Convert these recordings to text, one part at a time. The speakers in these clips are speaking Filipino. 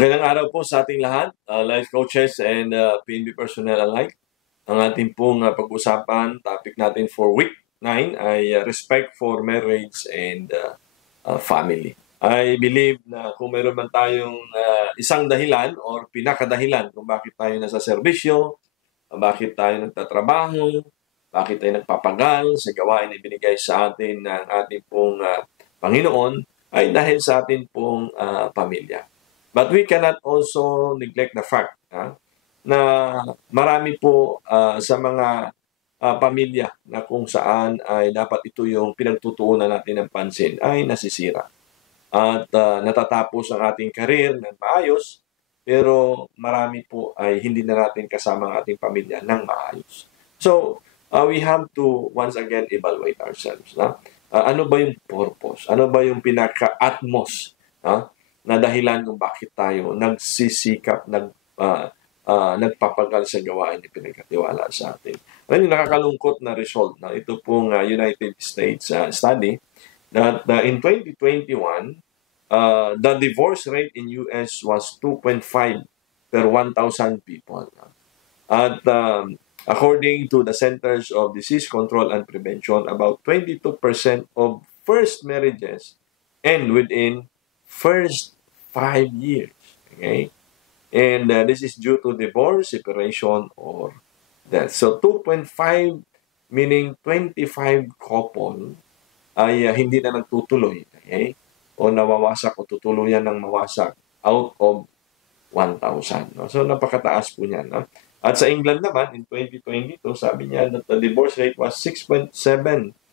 Magandang araw po sa ating lahat, life coaches and PNB personnel alike. Ang ating pong pag-usapan, topic natin for week 9 ay respect for marriage and family. I believe na kung meron man tayong isang dahilan or pinakadahilan kung bakit tayo nasa serbisyo, bakit tayo nagtatrabaho, bakit tayo nagpapagal sa gawain na ibinigay sa atin ng ating pong Panginoon, ay dahil sa ating pong pamilya. But we cannot also neglect the fact na marami po sa mga pamilya na kung saan ay dapat ito yung pinagtutuunan natin ng pansin ay nasisira. At natatapos ang ating karir ng maayos, pero marami po ay hindi na natin kasama ang ating pamilya ng maayos. So, we have to once again evaluate ourselves. Ano ba yung purpose? Ano ba yung pinaka-atmos na dahilan kung bakit tayo nagsisikap, nagpapagal sa gawain na pinagkatiwala sa atin. Ngayon, nakakalungkot na result na ito pong United States study that in 2021, the divorce rate in US was 2.5 per 1,000 people. At according to the Centers of Disease Control and Prevention, about 22% of first marriages end within first 5 years. Okay? And this is due to divorce, separation, or death. So 2.5 meaning 25 couple ay hindi na nagtutuloy. Okay? O nawawasak o tutuluyan ng mawasak out of 1,000. No? So napakataas po niyan. No? At sa England naman, in 2022, sabi niya that the divorce rate was 6.7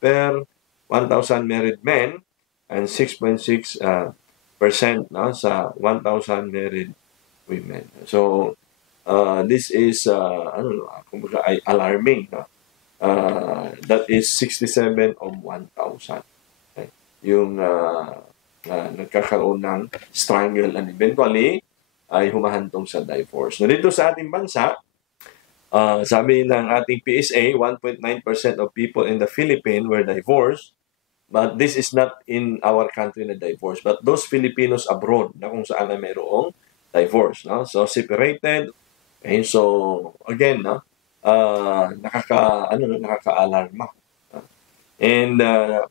per 1,000 married men and 6.6% sa 1,000 married women. So, this is, kumbaga ay alarming. No? That is 67 of 1,000. Okay? Yung nagkakaroon ng strangle and eventually ay humahantong sa divorce. No, dito sa ating bansa, sabi ng ating PSA, 1.9% of people in the Philippines were divorced. But this is not in our country na divorce, but those Filipinos abroad na kung saan na mayroong divorce. No? So, separated. Okay, so, again, nakaka-alarma. And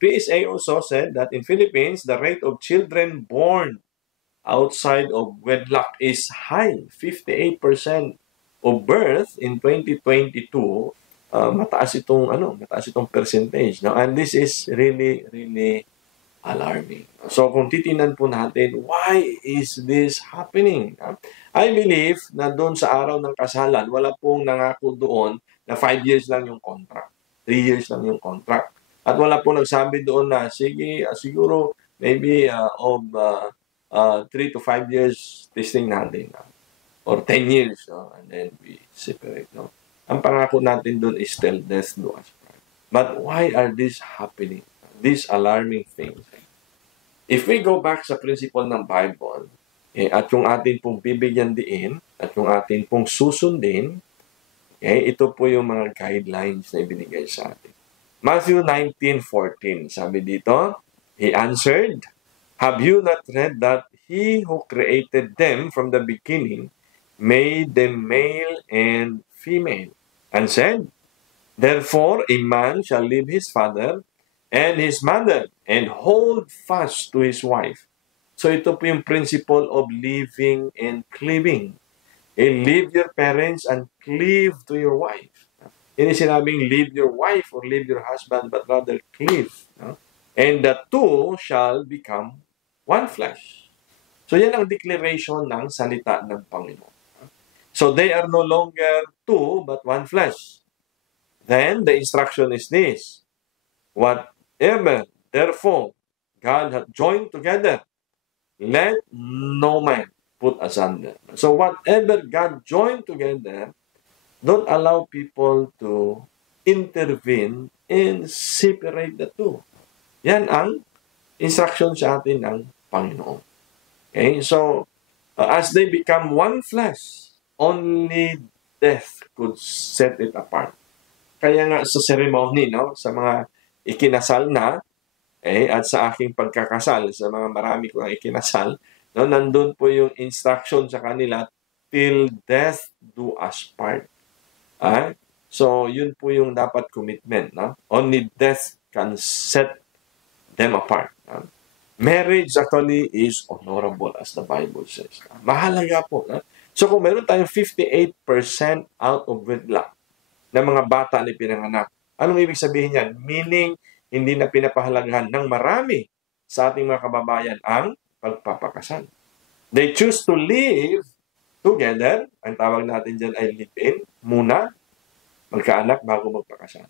PSA also said that in Philippines, the rate of children born outside of wedlock is high. 58% of birth in 2022, mataas itong percentage. No? And this is really, really alarming. So kung titinan po natin, why is this happening? I believe na doon sa araw ng kasalan, wala pong nangako doon na 5 years lang yung contract. 3 years lang yung contract. At wala pong nagsabi doon na, sige, siguro, maybe 3 to 5 years testing natin. Or 10 years, and then we separate. No? Ang pangako natin doon is still death do us part. But why are these happening? These alarming things. If we go back sa principle ng Bible, at yung atin pong bibigyan diin, at yung atin pong susundin, ito po yung mga guidelines na ibinigay sa atin. Matthew 19:14, sabi dito, He answered, Have you not read that He who created them from the beginning made them male and female, and said, Therefore a man shall leave his father and his mother, and hold fast to his wife. So ito po yung principle of living and cleaving. Leave your parents and cleave to your wife. Hindi sinabing leave your wife or leave your husband, but rather cleave. No? And the two shall become one flesh. So yan ang declaration ng salita ng Panginoon. So they are no longer two, but one flesh. Then the instruction is this, Whatever, therefore, God hath joined together, let no man put asunder. So whatever God joined together, don't allow people to intervene and separate the two. Yan ang instruction sa atin ng Panginoon. Okay, so as they become one flesh, only death could set it apart. Kaya nga sa ceremony, no, sa mga ikinasal na, at sa aking pagkakasal, sa mga marami ko ang ikinasal, No, nandun po yung instruction sa kanila, till death do us part. So, yun po yung dapat commitment. No? Only death can set them apart. No? Marriage actually is honorable as the Bible says. Mahalaga po. No? So, kung meron tayong 58% out of wedlock na mga bata na pinanganak, anong ibig sabihin yan? Meaning, hindi na pinapahalagahan ng marami sa ating mga kababayan ang pagpapakasal. They choose to live together. Ang tawag natin dyan ay live-in muna, magkaanak bago magpakasal.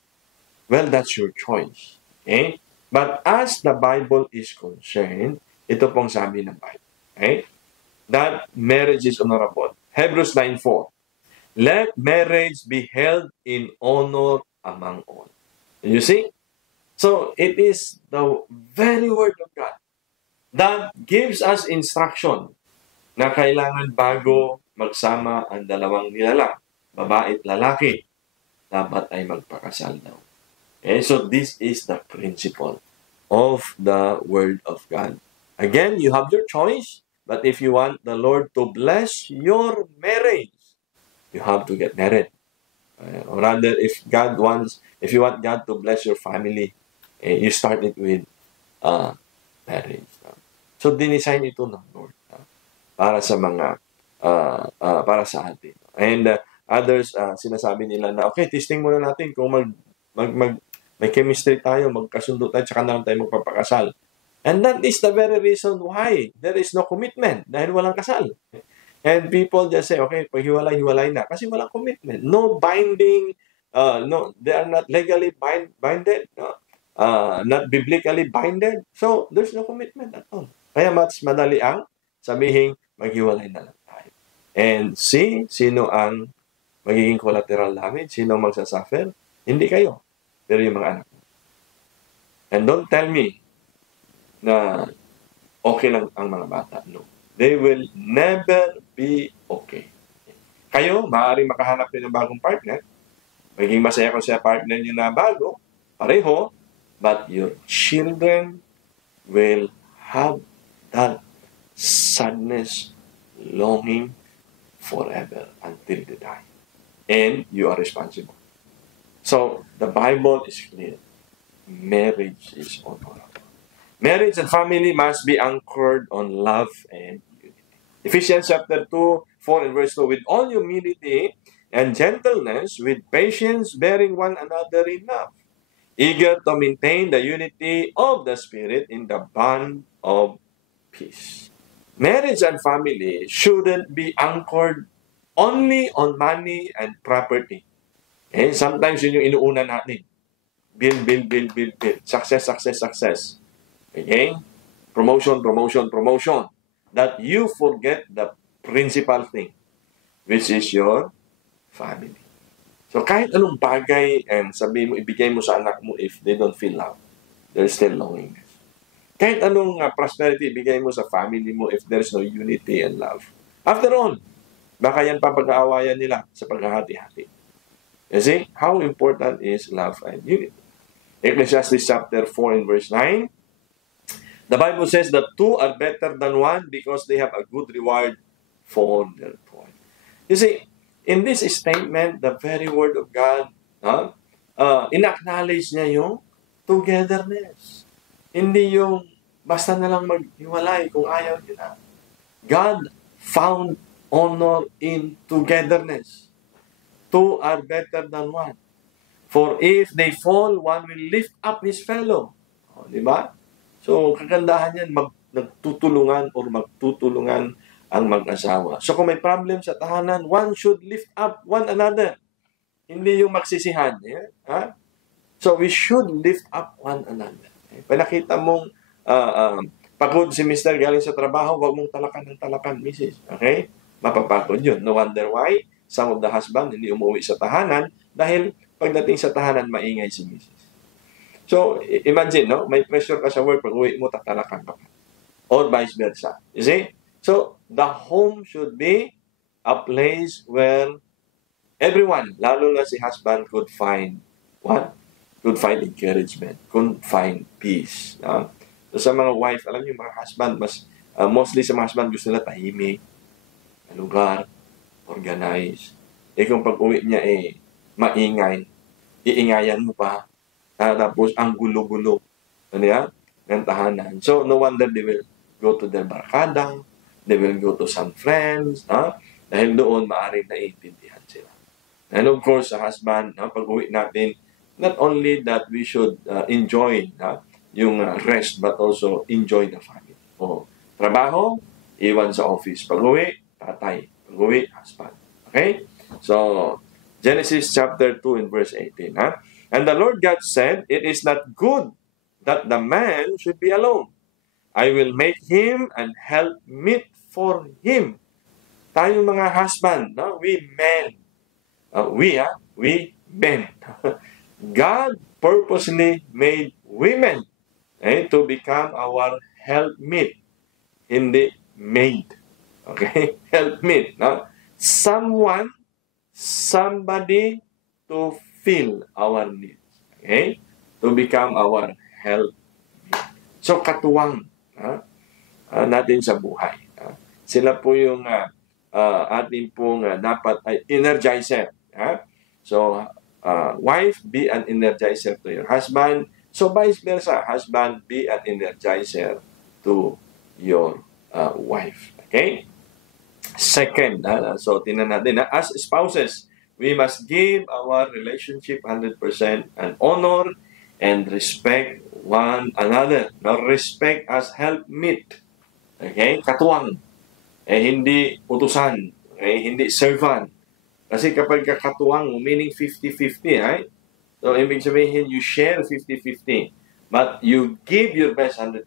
Well, that's your choice. Okay? But as the Bible is concerned, ito pong sabi ng Bible. Okay? That marriage is honorable. Hebrews 9:4. Let marriage be held in honor among all. You see? So, it is the very word of God that gives us instruction na kailangan bago magsama ang dalawang nilalang, babae at lalaki, dapat ay magpakasal daw. Okay, so this is the principle of the Word of God. Again, you have your choice, but if you want the Lord to bless your marriage, you have to get married. Or rather, if you want God to bless your family, you start it with marriage. So, dinisign ito ng Lord para sa mga, para sa atin. And others, sinasabi nila na, okay, testing muna natin kung may chemistry tayo, magkasundo tayo, tsaka na lang tayo magpapakasal. And that is the very reason why there is no commitment, dahil walang kasal. And people just say, okay, pag hiwalay na, kasi walang commitment. No binding, no, they are not legally binded, no? Not biblically binded. So, there's no commitment at all. Kaya mas madali ang sabihin, maghiwalay na lang tayo. And see, sino ang magiging collateral damage? Sino ang magsasuffer? Hindi kayo, pero yung mga anak mo. And don't tell me na okay lang ang mga bata. No. They will never be okay. Kayo, maaaring makahanap din ng bagong partner. Magiging masaya ko sa partner nyo na bago, pareho, but your children will have that sadness, longing forever until they die. And you are responsible. So, the Bible is clear. Marriage is honorable. Marriage and family must be anchored on love and unity. Ephesians chapter 2, 4 and verse 2, with all humility and gentleness, with patience bearing one another in love, eager to maintain the unity of the Spirit in the bond of peace. Marriage and family shouldn't be anchored only on money and property. Okay? Sometimes yun yung inuuna natin. Build. Success. Okay? Promotion. That you forget the principal thing, which is your family. So kahit anong bagay and sabihin mo, ibigay mo sa anak mo if they don't feel love, there's still loneliness. Kahit anong prosperity ibigay mo sa family mo if there's no unity and love. After all, baka yan pa pag-aawayan nila sa paghahati-hati. You see, how important is love and unity? Ecclesiastes chapter 4 and verse 9, the Bible says that two are better than one because they have a good reward for their toil. You see, in this statement, the very word of God, in-acknowledge niya yung togetherness. Hindi yung basta na lang maghiwalay kung ayaw nila. God found honor in togetherness. Two are better than one. For if they fall, one will lift up his fellow. Di ba? So, kagandahan yan, nagtutulungan or magtutulungan ang mag-asawa. So, kung may problem sa tahanan, one should lift up one another. Hindi yung magsisihan. Yeah? So, we should lift up one another. Pag nakita mong pagod si Mr. galing sa trabaho, huwag mong talakan, Mrs. Okay? Mapapagod yun. No wonder why some of the husband hindi umuwi sa tahanan dahil pagdating sa tahanan, maingay si Mrs. So, imagine, no? May pressure ka sa work, pag uwi mo, tatalakan ka pa. Or vice versa. You see? So, the home should be a place where everyone, lalo na si husband, could find what? Could find encouragement, could find peace. So, sa mga wife, alam niyo, mga husband, mas Mostly sa mga husband, gusto nila tahimik, lugar, organized. Kung pag-uwi niya maingay, iingayan mo pa. Tapos ang gulo-gulo. Ano yan? Ng tahanan. So, no wonder they will go to their barkada, they will go to some friends, dahil doon maaaring naiintindihan sila. And of course, sa husband, pag-uwi natin, not only that we should enjoy yung rest, but also enjoy the family. Trabaho, iwan sa office. Pag-uwi, tatay. Pag-uwi, husband. Okay? So, Genesis chapter 2 and verse 18. And the Lord God said, "It is not good that the man should be alone. I will make him an helpmeet for him." Tayo mga husband, we men. We men. God purposely made women to become our helpmeet. Hindi maid. Okay? Helpmeet. Somebody to fill our needs. Okay? To become our helpmeet. So, katuwang natin sa buhay. Sila po yung ating pong dapat ay energizer. So, wife, be an energizer to your husband. So, vice versa. Husband, be an energizer to your wife. Okay? Second, so tingnan natin, as spouses, we must give our relationship 100% and honor and respect one another. Now, respect as helpmeet. Okay? Katuwang. Hindi utusan. Okay? Hindi servant. Kasi kapag katuwang, meaning 50-50, right? So, ibig sabihin, you share 50-50, but you give your best 100%.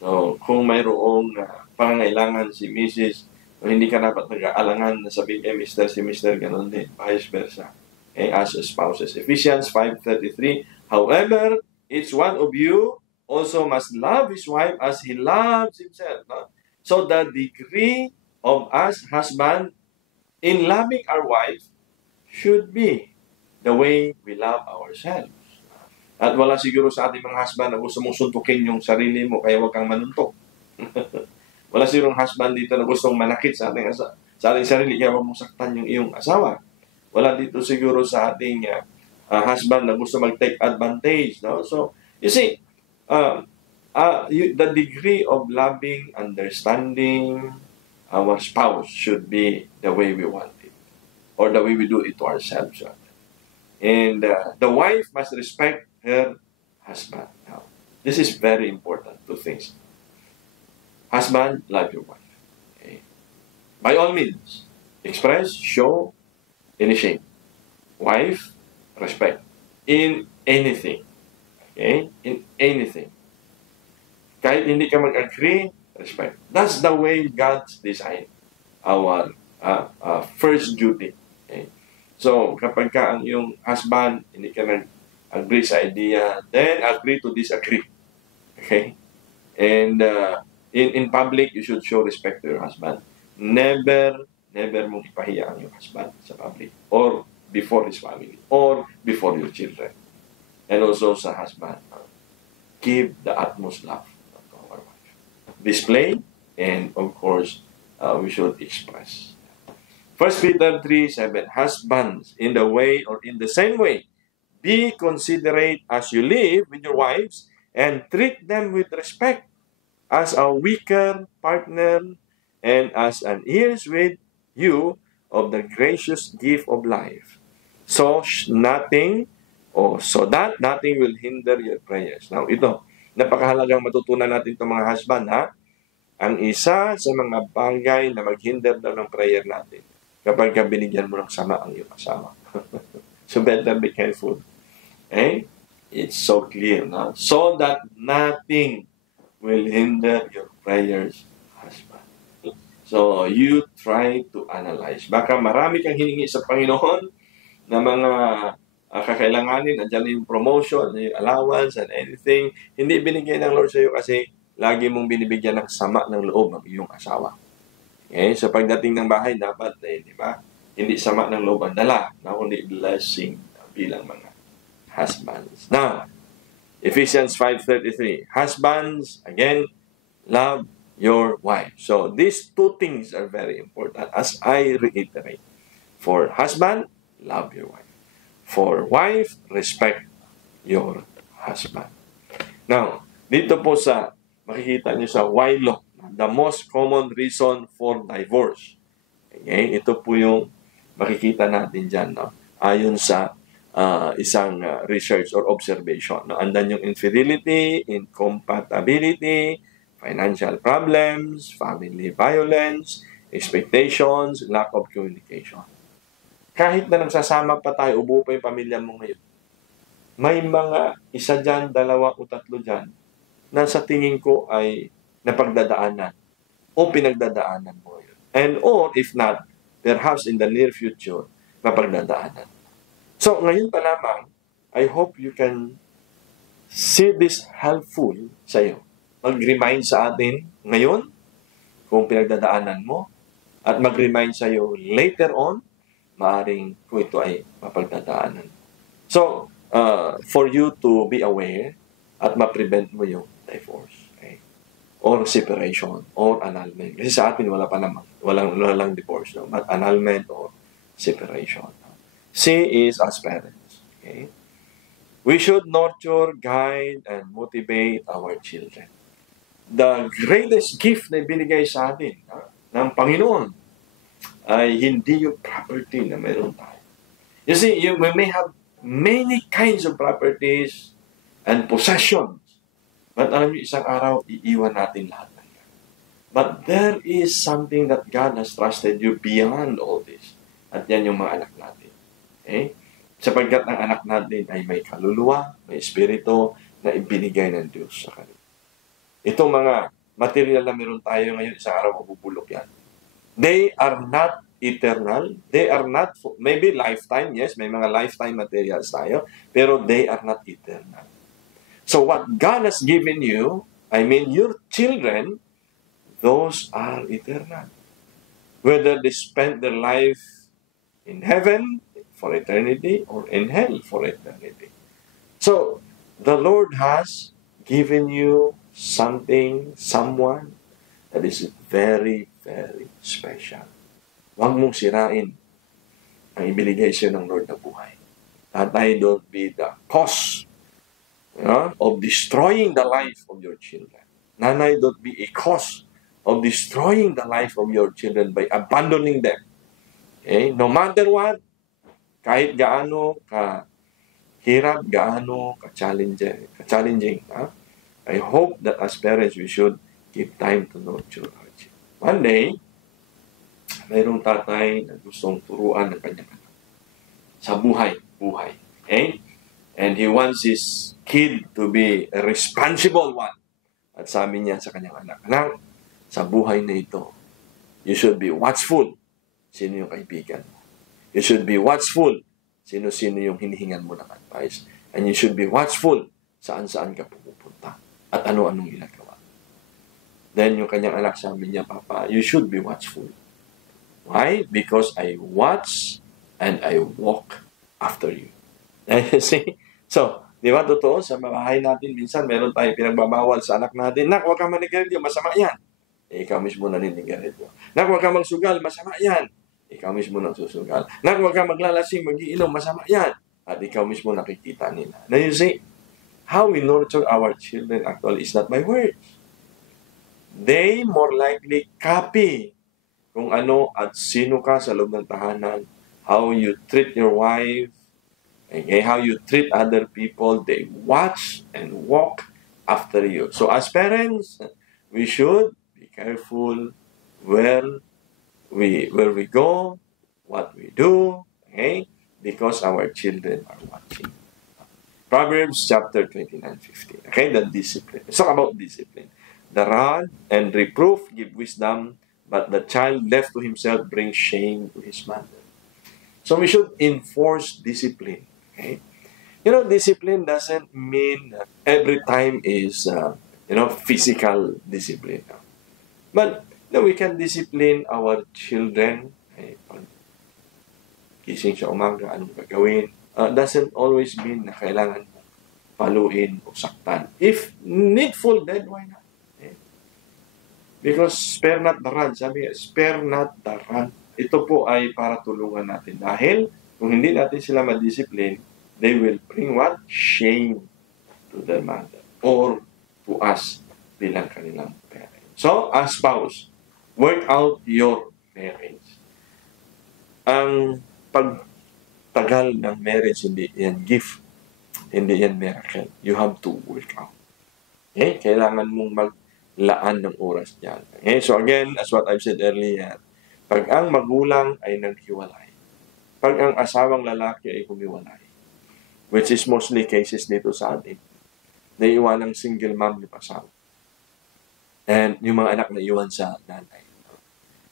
So, kung mayroong pangangailangan si Mrs., hindi ka dapat nag-aalangan na sabihin kay Mr. si Mr. ganun din, vice versa. As spouses. Ephesians 5:33, however, each one of you also must love his wife as he loves himself. So, the degree of us, husband, in loving our wife should be the way we love ourselves. At wala siguro sa ating mga husband na gusto mong suntukin yung sarili mo kaya huwag kang manuntok. Wala sigurong husband dito na gustong manakit sa ating sarili kaya huwag mong saktan yung iyong asawa. Wala dito siguro sa ating husband na gusto mag-take advantage. No? So, you see, the degree of loving, understanding our spouse should be the way we want it. Or the way we do it to ourselves. And the wife must respect her husband. Now, this is very important, two things. Husband, love your wife. Okay? By all means, express, show, initiate. Wife, respect. In anything. Okay? In anything. Kahit hindi ka mag-agree, respect. That's the way God designed our first duty. Okay? So, kapag ka ang iyong husband, hindi ka nag-agree sa idea, then agree to disagree. Okay? And in public, you should show respect to your husband. Never mong ipahiya ang iyong husband sa public or before his family or before your children. And also sa husband, give the utmost love to our wife. Display, and of course, we should express. 1 Peter 3:7, husbands, in the way or in the same way, be considerate as you live with your wives and treat them with respect as a weaker partner and as an heirs with you of the gracious gift of life. So that nothing will hinder your prayers. Now, ito, napakahalagang matutunan natin itong mga husband, Ang isa sa mga bagay na maghinder daw ng prayer natin, kapag ka binigyan mo ng sama ang iyong asawa. So better be careful. It's so clear now. So that nothing will hinder your prayers, husband. So you try to analyze. Baka marami kang hiningi sa Panginoon na mga kakailanganin, andyan yung promotion, yung allowance, and anything. Hindi binigay ng Lord sa iyo kasi lagi mong binibigyan ng sama ng loob ng iyong asawa. Okay? So pagdating ng bahay, dapat, di ba? Hindi sama ng loob ang dala, na kundi blessing bilang mga husbands. Now, Ephesians 5:33. Husbands, again, love your wife. So these two things are very important as I reiterate. For husband, love your wife. For wife, respect your husband. Now, dito po sa, makikita nyo sa why law, the most common reason for divorce. Okay? Ito po yung makikita natin dyan, no? Ayon sa isang research or observation. No? Andan yung infidelity, incompatibility, financial problems, family violence, expectations, lack of communication. Kahit na nagsasama pa tayo, ubuo pa yung pamilya mo ngayon, may mga isa dyan, dalawa o tatlo dyan na sa tingin ko ay napagdadaanan o pinagdadaanan mo yun. And or if not, perhaps in the near future, mapagdadaanan. So, ngayon pa lamang, I hope you can see this helpful sa iyo. Mag-remind sa atin ngayon kung pinagdadaanan mo at mag-remind sa iyo later on, maaring kung ito ay mapagdadaanan. So, for you to be aware at ma-prevent mo yung divorce. Okay? Or separation or annulment. Kasi sa atin wala pa naman. Walang divorce. No? But annulment or separation. C is as parents. Okay? We should nurture, guide, and motivate our children. The greatest gift na binigay sa atin ng Panginoon ay hindi yung property na meron tayo. You see, we may have many kinds of properties and possessions. But alam niyo, isang araw, iiwan natin lahat ng yan. But there is something that God has trusted you beyond all this. At yan yung mga anak natin. Okay? Sapagkat ang anak natin ay may kaluluwa, may espiritu na ibinigay ng Diyos sa kanila. Itong mga material na meron tayo ngayon, isang araw mabubulok yan. They are not eternal. They are not, maybe lifetime, yes, may mga lifetime materials tayo, pero they are not eternal. So what God has given you, I mean your children, those are eternal. Whether they spend their life in heaven for eternity or in hell for eternity. So the Lord has given you something, someone that is very, very special. Huwag mong sirain ang ibinigay sa'yo ng Lord na buhay. Tatay, don't be the cause of destroying the life of your children. Nanay, don't be a cause of destroying the life of your children by abandoning them. Okay? No matter what, kahit gaano ka hirap, gaano ka challenging, I hope that as parents, we should give time to nurture our children. One day, mayroong tatay na gustong turuan ng kanyang anak sa buhay. Okay? And he wants his kid to be a responsible one. At sabi niya sa kanyang anak, sa buhay na ito, you should be watchful. Sino yung kaibigan mo? You should be watchful. Sino-sino yung hinihingan mo ng advice. And you should be watchful saan-saan ka pupunta. At ano-anong ginagawa. Then yung kanyang anak sabi niya, Papa, you should be watchful. Why? Because I watch and I walk after you. See? So, di ba totoo, sa bahay natin, minsan meron tayong pinagbabawal sa anak natin, Nak, huwag kang manigarilyo, masama yan. Ikaw mismo naninigarilyo. Nak, huwag kang magsugal, masama yan. Ikaw mismo nagsusugal. Nak, huwag kang maglalasing, magiinom, masama yan. At ikaw mismo nakikita nila. Now you see, how we nurture our children actually is not by words. They more likely copy kung ano at sino ka sa loob ng tahanan, how you treat your wife, okay, how you treat other people. They watch and walk after you. So as parents, we should be careful where we go, what we do, okay? Because our children are watching. Proverbs chapter 29:15. Okay, the discipline. Let's talk about discipline. The rod and reproof give wisdom, but the child left to himself brings shame to his mother. So we should enforce discipline. Okay? You know, discipline doesn't mean every time is, physical discipline. But we can discipline our children. Okay? Pag gising sa umaga, anong gagawin? Doesn't always mean na kailangan paluin o saktan. If needful, then why not? Okay? Because spare not the rod. Sabi nga, spare not the rod. Ito po ay para tulungan natin. Dahil kung hindi natin sila madiscipline, they will bring what? Shame to their mother or to us bilang kanilang parents. So, as spouse, work out your marriage. Ang pagtagal ng marriage, hindi yan gift. Hindi yan miracle. You have to work out. Okay? Kailangan mong maglaan ng oras dyan. Okay? So again, as what I've said earlier, pag ang magulang ay naghiwalay, pag ang asawang lalaki ay humiwalay, which is mostly cases dito sa atin, naiwan ng single mom yung asawa. And yung mga anak na iwan sa nanay.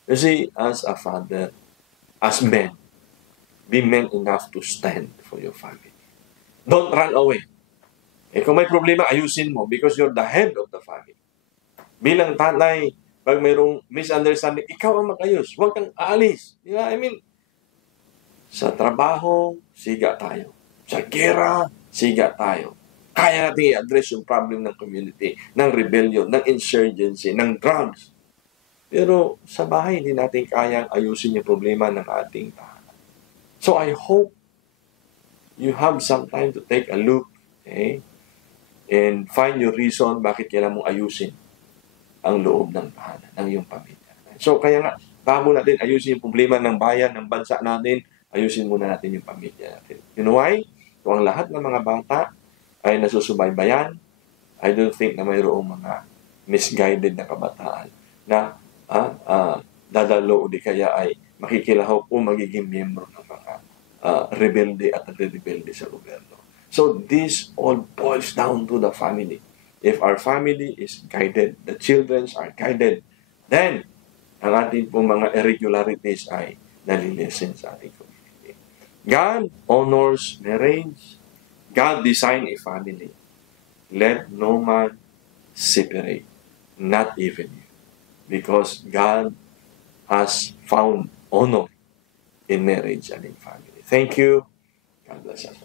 You see, as a father, as men, be men enough to stand for your family. Don't run away. Eh, kung may problema, ayusin mo because you're the head of the family. Bilang tatay, pag mayroong misunderstanding, ikaw ang mag-ayos. Huwag kang aalis. I mean, sa trabaho, siga tayo. Sa gera, siga tayo. Kaya natin i-address yung problem ng community, ng rebellion, ng insurgency, ng drugs. Pero sa bahay, hindi natin kayang ayusin yung problema ng ating tahanan. So I hope you have some time to take a look, okay, and find your reason bakit kailangan mong ayusin ang loob ng tahanan, ng iyong pamilya. So kaya nga, bago natin ayusin yung problema ng bayan, ng bansa natin, ayusin muna natin yung pamilya natin. You know why? Kung ang lahat ng mga bata ay nasusubaybayan, I don't think na mayroong mga misguided na kabataan na dadalo o di kaya ay makikilahok o magiging miyembro ng mga rebelde at nagre-rebelde sa gobyerno. So this all boils down to the family. If our family is guided, the children are guided, then ang ating pong mga irregularities ay nalilesen sa ating community. God honors marriage. God designed a family. Let no man separate, not even you. Because God has found honor in marriage and in family. Thank you. God bless us.